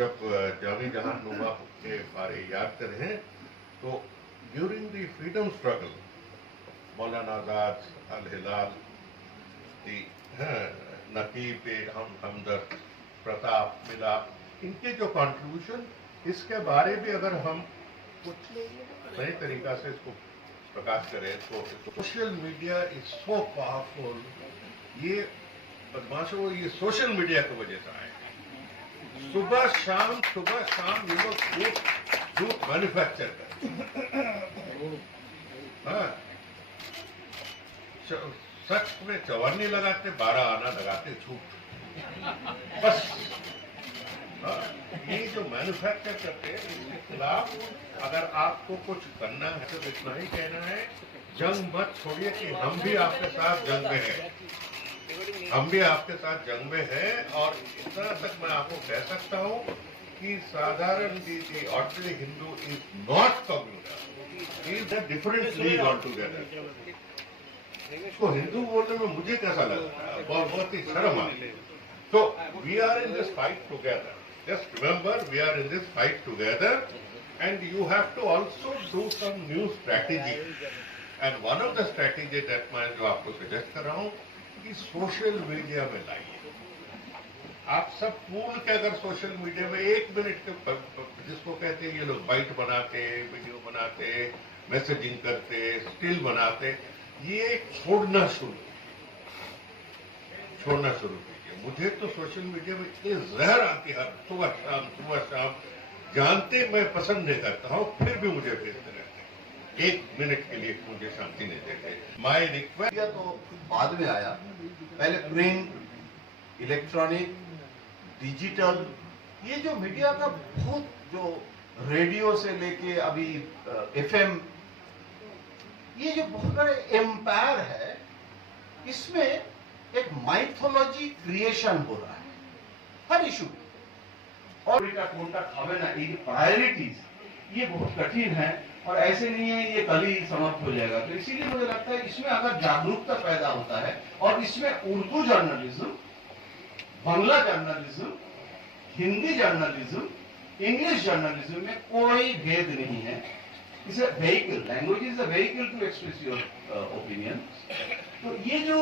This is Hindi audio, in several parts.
जब जानी जहान नुमा के बारे याद करें तो during the freedom struggle Maulana Azad, अल हिलाल, नकीब, हमदर्द, प्रताप, मिला, इनके जो कंट्रीब्यूशन, इसके बारे में अगर हम कुछ सही तरीका से इसको प्रकाश करें तो social media is so powerful. ये बदमाशों, ये सोशल मीडिया की वजह से आए। सुबह शाम ये लोग दूध मैन्युफैक्चर करते हैं। हाँ, सच में 54 नहीं लगाते, 12 आना लगाते झूठ। बस ये जो मैन्युफैक्चर करते हैं, इसके खिलाफ अगर आपको कुछ करना है तो इतना ही कहना है, जंग मत छोड़िए कि हम भी आपके साथ जंग में हैं। हम भी आपके साथ जंग में हैं। और इतना तक मैं आपको कह सकता हूं कि साधारण ordinary Hindu is not communal, is a different league all together. इसको हिंदू बोलने में मुझे कैसा लगता है, बहुत ही शर्म आती है। So we are in this fight together. Just remember, we are in this fight together, and you have to also do some new strategy. And one of the strategy that मैं जो आपको suggest कर रहा हूँ कि सोशल मीडिया में लाइए। आप सब भूल के अगर सोशल मीडिया में 1 मिनट के, जिसको कहते हैं ये लोग बाइट बनाते, वीडियो बनाते, मैसेजिंग करते, स्टिल बनाते, ये छोड़ना शुरू कीजिए। मुझे तो सोशल मीडिया में इतनी जहर आती है, सुबह शाम जानते मैं पसंद नहीं करता हूँ, फिर भी मुझे भेजते रहते हैं। 1 मिनट के लिए मुझे शांति नहीं देते। माय रिक्वेस्ट तो बाद में आया, पहले प्रिंट, इलेक्ट्रॉनिक, डिजिटल, ये जो मीडिया का बहुत, जो रेडियो से लेके अभी एफएम, ये जो बहुत बड़े एम्पायर है, इसमें एक माइथोलॉजी क्रिएशन हो रहा है हर इशू। और कोनटा खावे ना, ये प्रायोरिटीज ये बहुत कठिन है और ऐसे नहीं है ये कल ही समाप्त हो जाएगा। तो इसीलिए मुझे लगता है इसमें अगर जागरूकता पैदा होता है और इसमें Urdu journalism, Bangla journalism, Hindi journalism, English journalism में कोई भेद नहीं है। इसे vehicle, language is a vehicle to express your opinion. तो ये जो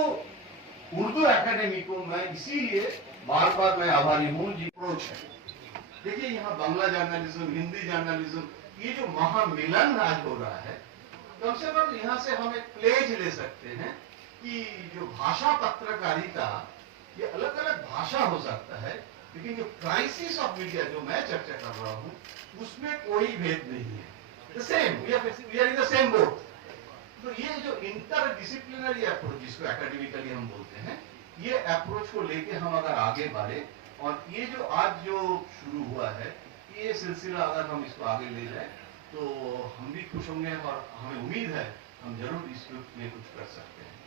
उर्दू एकेडमी को मैं इसीलिए बार बार मैं आभारी हूँ जी। अप्रोच है, देखिए यहाँ बांग्ला जर्नलिज्म, हिंदी जर्नलिज्म, ये जो महामिलन आज हो रहा है, कम से कम यहाँ से हम एक प्लेज ले सकते हैं कि जो भाषा पत्रकारिता, ये अलग अलग भाषा हो सकता है, लेकिन जो क्राइसिस ऑफ मीडिया जो मैं चर्चा कर रहा हूँ, उसमें कोई भेद नहीं है। The same, we are in the same boat. तो ये जो इंटर डिसिप्लिनरी अप्रोच, जिसको एकेडमिकली हम बोलते हैं, ये अप्रोच को लेके हम अगर आगे बढ़े और ये जो आज जो शुरू हुआ है, ये सिलसिला अगर हम इसको आगे ले जाए तो हम भी खुश होंगे और हमें उम्मीद है हम जरूर इसमें कुछ कर सकते हैं।